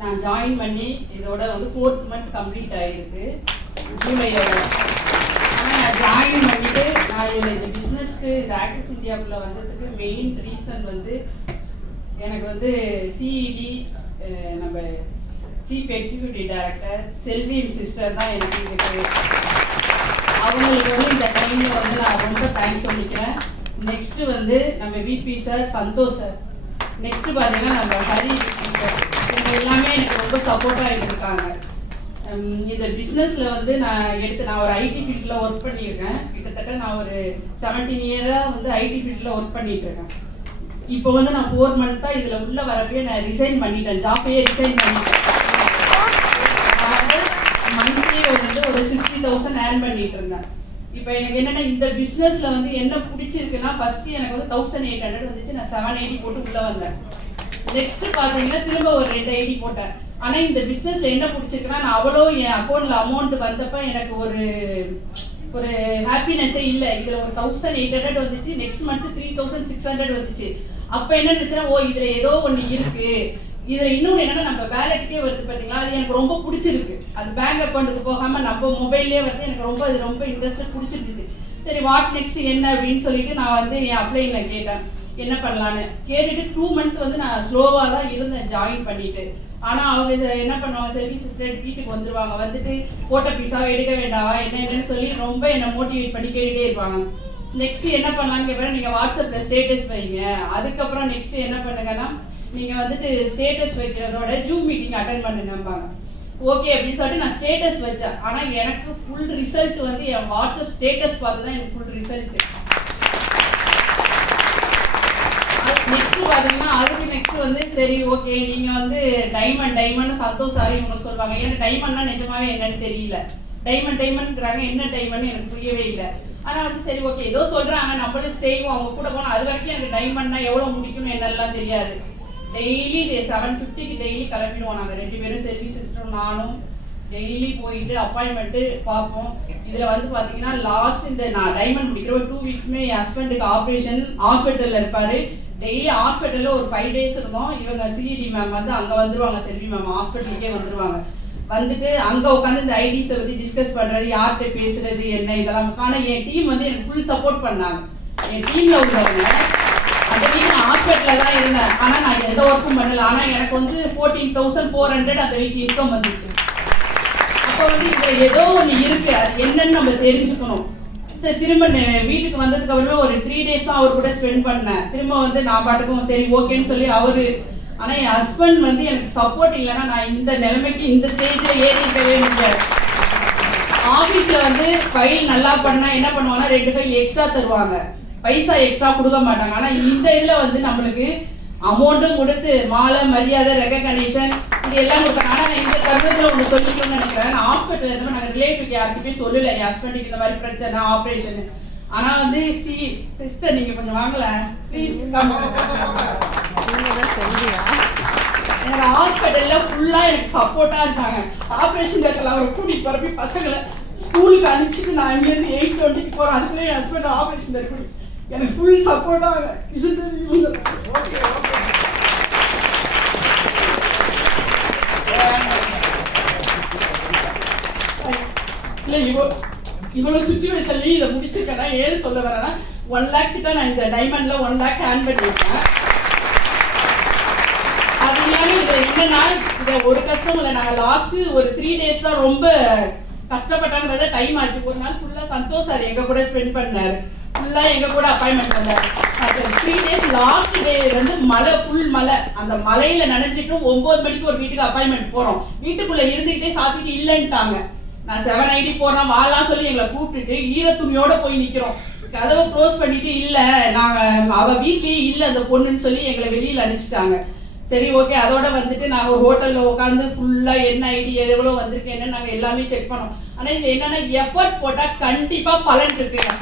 நான் ஜாயின் பண்ணி இதோட வந்து 4th month கம்ப்ளீட் ஆகிருக்கு ஜூலையோட. ஆனால் நான் ஜாயின் பண்ணிவிட்டு நான் இந்த பிஸ்னஸ்க்கு இந்த ஆக்சிஸ் இந்தியாவுக்குள்ள வந்ததுக்கு மெயின் ரீசன் வந்து எனக்கு வந்து சிஇடி நம்ம சீஃப் எக்ஸிக்யூட்டிவ் டைரக்டர் செல்வியும் சிஸ்டர் தான் எனக்கு இதுக்கு அவங்களுக்கு வந்து இந்த டைமில் வந்து நான் ரொம்ப தேங்க்ஸ் சொல்லிக்கிறேன். நெக்ஸ்ட்டு வந்து நம்ம VP sir, Santosh sir, next பார்த்தீங்கன்னா நம்ம ஹரி சார், இவங்க எல்லாமே எனக்கு ரொம்ப சப்போர்ட்டாக இருந்திருக்காங்க. இந்த பிஸ்னஸில் வந்து நான் ஒரு ஐடி ஃபீல்டில் ஒர்க் பண்ணியிருக்கேன். கிட்டத்தட்ட நான் ஒரு 17 இயராக வந்து ஐடி ஃபீல்டில் ஒர்க் பண்ணிகிட்ருக்கேன். இப்போ வந்து நான் 4 month தான் இதில் உள்ளே வரப்பே நான் ரிசைன் பண்ணிட்டேன், ஜாப்பையே ரிசைன் பண்ணிட்டேன். அதாவது மந்த்லி வந்து ஒரு 60,000 ஏர்ன் பண்ணிட்டு இருந்தேன். இப்போ எனக்கு என்னென்னா இந்த பிஸ்னஸில் வந்து என்ன பிடிச்சிருக்குன்னா ஃபஸ்ட்டு எனக்கு வந்து 1800 வந்துச்சு, நான் 780 போட்டு உள்ளே வந்தேன். நெக்ஸ்ட்டு பார்த்தீங்கன்னா திரும்ப ஒரு 2 ஐடி போட்டேன். ஆனால் இந்த பிஸ்னஸில் என்ன பிடிச்சிருக்குன்னா நான் அவ்வளோ என் அக்கௌண்ட்டில் அமௌண்ட் வந்தப்போ எனக்கு ஒரு ஹாப்பினஸ்ஸே இல்லை. இதில் ஒரு 1800 வந்துச்சு, நெக்ஸ்ட் மந்த்து 3600 வந்துச்சு. அப்போ என்ன நினச்சேன்னா இதில் ஏதோ ஒன்று இருக்குது. இதில் இன்னொன்று என்னென்னா நம்ம வேலெட்டுக்கே வருது பார்த்தீங்களா, அது எனக்கு ரொம்ப பிடிச்சிருக்கு. அது பேங்க் அக்கௌண்ட்டுக்கு போகாமல் நம்ம மொபைல்லே வருது, எனக்கு அது ரொம்ப இன்ட்ரெஸ்ட்டாக பிடிச்சிருந்துச்சு. சரி வாட் நெக்ஸ்ட் என்ன அப்படின்னு சொல்லிட்டு நான் வந்து என் அப்ளைனில் கேட்டேன் என்ன பண்ணலான்னு. கேட்டுட்டு 2 month வந்து நான் ஸ்லோவாக தான் இருந்தேன் ஜாயின் பண்ணிட்டு. ஆனால் அவங்க என்ன பண்ணுவாங்க, செல்வி சிஸ்டர் வீட்டுக்கு வந்துடுவாங்க, வந்துட்டு போட்ட பீஸாக எடுக்க வேண்டாவா என்னன்னு சொல்லி ரொம்ப என்னை மோட்டிவேட் பண்ணி கேட்டுகிட்டே இருப்பாங்க. நெக்ஸ்ட்டு என்ன பண்ணலான்னு கேட்குறேன், நீங்கள் வாட்ஸ்அப்பில் ஸ்டேட்டஸ் வைங்க. அதுக்கப்புறம் நெக்ஸ்ட்டு என்ன பண்ணுங்கன்னா நீங்கள் வந்துட்டு ஸ்டேட்டஸ் வைக்கிறதோட ஜூம் மீட்டிங் அட்டன் பண்ணுங்கம்பாங்க. ஓகே அப்படின்னு சொல்லிட்டு நான் ஸ்டேட்டஸ் வச்சேன். ஆனால் எனக்கு ஃபுல் ரிசல்ட் வந்து என் வாட்ஸ்அப் ஸ்டேட்டஸ் பார்த்து தான் எனக்கு ஃபுல் ரிசல்ட்டு. நெக்ஸ்ட் பார்த்தீங்கன்னா அதுக்கு நெக்ஸ்ட் வந்து சரி ஓகே நீங்கள் வந்து டைமண்ட் சந்தோஷ் சாரி இவங்க சொல்லுவாங்க. ஏன்னா டைமண்ட்னா நிஜமாவே என்னன்னு தெரியல. டைமண்ட்ங்கிறாங்க, என்ன டைமண்ட் எனக்கு புரியவே இல்லை. ஆனால் வந்து சரி ஓகே ஏதோ சொல்கிறாங்க, நம்மளும் செய்வோம், அவங்க கூட போனால். அது வரைக்கும் எனக்கு டைமண்ட்னா எவ்வளோ முடிக்கணும் என்னெல்லாம் தெரியாது. டெய்லி 7:50க்கு டெய்லி கிளம்பிடுவோம் நாங்கள் 2 பேரும், செல்வி சிஸ்டரும் நானும். டெய்லி போயிட்டு அப்பாயின்மெண்ட்டு பார்ப்போம். இதில் வந்து பார்த்தீங்கன்னா லாஸ்ட் இந்த நான் டைமண்ட் முடிக்கிற ஒரு 2 weeksமே என் ஹஸ்பண்டுக்கு ஆப்ரேஷன் ஹாஸ்பிட்டலில் இருப்பார். டெய்லி ஹாஸ்பிட்டலில் ஒரு 5 days இருந்தோம். இவங்க சிஇடி மேம் வந்து அங்கே வந்துடுவாங்க, செல்வி மேம் ஹாஸ்பிட்டலுக்கே வந்துடுவாங்க. வந்துட்டு அங்கே உட்காந்து இந்த ஐடிஸை பற்றி டிஸ்கஸ் பண்ணுறது, யார்கிட்ட பேசுறது என்ன இதெல்லாம். ஆனால் என் டீம் வந்து எனக்கு ஃபுல் சப்போர்ட் பண்ணாங்க. என் டீமில் உள்ளவங்க அந்த வீக் நான் ஹாஸ்பிட்டலில் தான் இருந்தேன். ஆனால் நான் எந்த ஒர்க்கும் பண்ணலை. ஆனால் எனக்கு வந்து 14,400 அந்த வீக் இன்கம் வந்துச்சு. அப்போ வந்து இதில் ஏதோ ஒன்று இருக்குது, அது என்னன்னு நம்ம தெரிஞ்சுக்கணும். திரும்ப வீட்டுக்கு வந்ததுக்கு அப்புறமே ஒரு 3 days தான் அவர் கூட ஸ்பெண்ட் பண்ணேன். திரும்ப வந்து நான் பாட்டுக்கும் சரி ஓகேன்னு சொல்லி அவரு. ஆனால் என் ஹஸ்பண்ட் வந்து எனக்கு சப்போர்ட் இல்லைன்னா நான் இந்த நிலைமைக்கு இந்த ஸ்டேஜில் ஏறிக்கவே முடியாது. ஆஃபீஸில் வந்து ஃபைல் நல்லா பண்ணால் என்ன பண்ணுவாங்கன்னா 2 ஃபைல் எக்ஸ்ட்ரா தருவாங்க, பைசா எக்ஸ்ட்ரா கொடுக்க மாட்டாங்க. ஆனால் இந்த இதில் வந்து நம்மளுக்கு அமௌண்ட்டும் கொடுத்து மாலை மரியாதை ரெகக்னிஷன் இது எல்லாம் கொடுத்தாங்க. ஆனால் நான் இந்த தருணத்தில் ஒன்று சொல்லிக்கணும்னு நினைக்கிறேன். நான் ஹாஸ்பிட்டல் இருந்தோம், நாங்கள் ரிலேட்டிவ் யாருக்குமே சொல்லலை என் ஹஸ்பண்டுக்கு இந்த மாதிரி பிரச்சனை ஆப்ரேஷன். ஆனால் வந்து சிஸ்டர் நீங்கள் கொஞ்சம் வாங்கல ப்ளீஸ். எனக்கு ஹாஸ்பிட்டலில் ஃபுல்லாக எனக்கு சப்போர்ட்டாக இருக்காங்க. ஆப்ரேஷன் தேட்டரில் அவரை கூட்டிகிட்டு போகிறப்ப பசங்களை ஸ்கூலுக்கு அனுப்பிச்சிட்டு நான் இங்கேருந்து 8:20க்கு போகிறேன். அதுக்குள்ளே என் ஹஸ்பண்ட் ஆப்ரேஷன் தேட்டர் எனக்கு ஃபுல் சப்போர்ட்டாக இருந்தது இவங்க. இல்லை இவ்வளோ சுச்சுவேஷன்லேயும் இதை முடிச்சிருக்கேன்னா ஏன்னு சொல்ல வரேன்னா 1 lakh கிட்ட நான் இந்த டைமண்டில் 1 lakh ஏர்ன் பண்ணியிருக்கேன். அது இல்லாமல் இதை என்னன்னா இதை ஒரு கஷ்டம் இல்லை. நாங்கள் லாஸ்ட்டு ஒரு 3 days தான் ரொம்ப கஷ்டப்பட்டாங்கிறத டைம் ஆச்சு. ஒரு நாள் ஃபுல்லாக சந்தோஷ் சார் எங்கள் கூட ஸ்பெண்ட் பண்ணார், ஃபுல்லாக எங்கள் கூட அப்பாயின்மெண்ட் வந்தார். அது 3 days லாஸ்ட் டே வந்து மழை, ஃபுல் மழை. அந்த மழையில் நினைச்சிட்டும் 9 மணிக்கு ஒரு வீட்டுக்கு அப்பாயின்மெண்ட் போகிறோம். வீட்டுக்குள்ளே இருந்துக்கிட்டே சாத்திட்டு இல்லைன்ட்டாங்க. நான் 780 போடுறோம் வாலாம் சொல்லி எங்களை கூப்பிட்டுட்டு ஈரத்துணியோட போய் நிற்கிறோம். கதவை க்ளோஸ் பண்ணிட்டு இல்லை நாங்கள் அவள் வீட்லேயே இல்லை அந்த பொண்ணுன்னு சொல்லி எங்களை வெளியில் அனுப்பிச்சிட்டாங்க. சரி ஓகே அதோட வந்துட்டு நாங்கள் ஒரு ஹோட்டலில் உட்காந்து ஃபுல்லாக என்ன ஐடி எவ்வளோ வந்திருக்கு என்னன்னு நாங்கள் எல்லாமே செக் பண்ணோம். ஆனால் இது என்னென்னா எஃபர்ட் போட்டால் கண்டிப்பாக பலன் இருக்குங்க.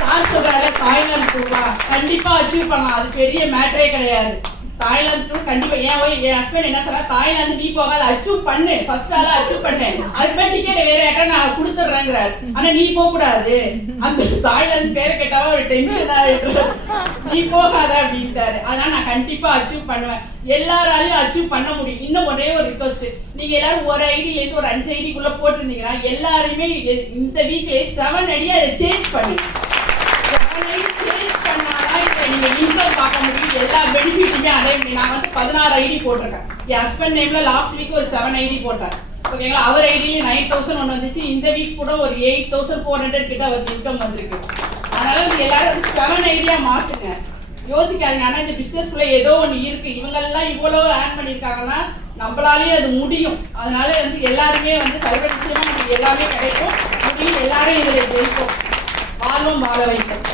சார் சொல்கிறாரு காயினல் ரூபா கண்டிப்பாக அச்சீவ் பண்ணலாம், அது பெரிய மேட்டரே கிடையாது. தாய்லாந்து கண்டிப்பா என் ஹஸ்பண்ட் என்ன சொன்னா, தாய்லாந்து நீ போகாத, அச்சீவ் பண்ணு, ஃபர்ஸ்ட் ஆளா அச்சீவ் பண்ணு, அதுக்கு மேல டிக்கெட் வேற யார்ட்டா நான் கொடுத்துட்றேங்கிறாரு. ஆனா நீ போக கூடாது, அந்த தாய்லாந்து பேரை கேட்டாவே ஒரு டென்ஷன் ஆயிடுற, நீ போகாத அப்படின்ட்டாரு. அதனால நான் கண்டிப்பா அச்சீவ் பண்ணுவேன், எல்லாராலையும் அச்சீவ் பண்ண முடியும். இன்னும் ஒரே ஒரு ரிக்வஸ்ட், நீங்க எல்லாரும் ஒரு ஐடியில இருந்து ஒரு 5 ஐடிக்குள்ள போட்டிருந்தீங்கன்னா எல்லாருமே இந்த வீக்ல 7 ஐடியா அதை சேஞ்ச் பண்ணு. சேஞ்ச் பண்ணாதான் இப்போ நீங்க இன்கம் பார்க்க முடியும், எல்லா பெனிஃபிட்டுமே. அதே நான் வந்து 16 ஐடி போட்டிருக்கேன். என் ஹஸ்பண்ட் நேம்ல லாஸ்ட் வீக் ஒரு 7 ஐடி போட்டேன். ஓகேங்களா? அவர் ஐடியில 9,000 ஒன்று வந்துச்சு. இந்த வீக் கூட ஒரு 8,400 கிட்ட அவருக்கு இன்கம் வந்திருக்கு. அதனால நீங்க எல்லாரும் வந்து 7 ஐடியா மாத்துங்க, யோசிக்காதீங்க. ஆனால் இந்த பிஸ்னஸ்குள்ள ஏதோ ஒன்று இருக்கு, இவங்கெல்லாம் இவ்வளோ ஏர்ன் பண்ணியிருக்காங்கன்னா நம்மளாலேயே அது முடியும். அதனால வந்து எல்லாருமே வந்து சர்வ நிச்சயமா நமக்கு எல்லாமே கிடைக்கும். எல்லாரும் இதில் ஜெயிப்போம், வாழ்வும் வாழ வைப்போம்.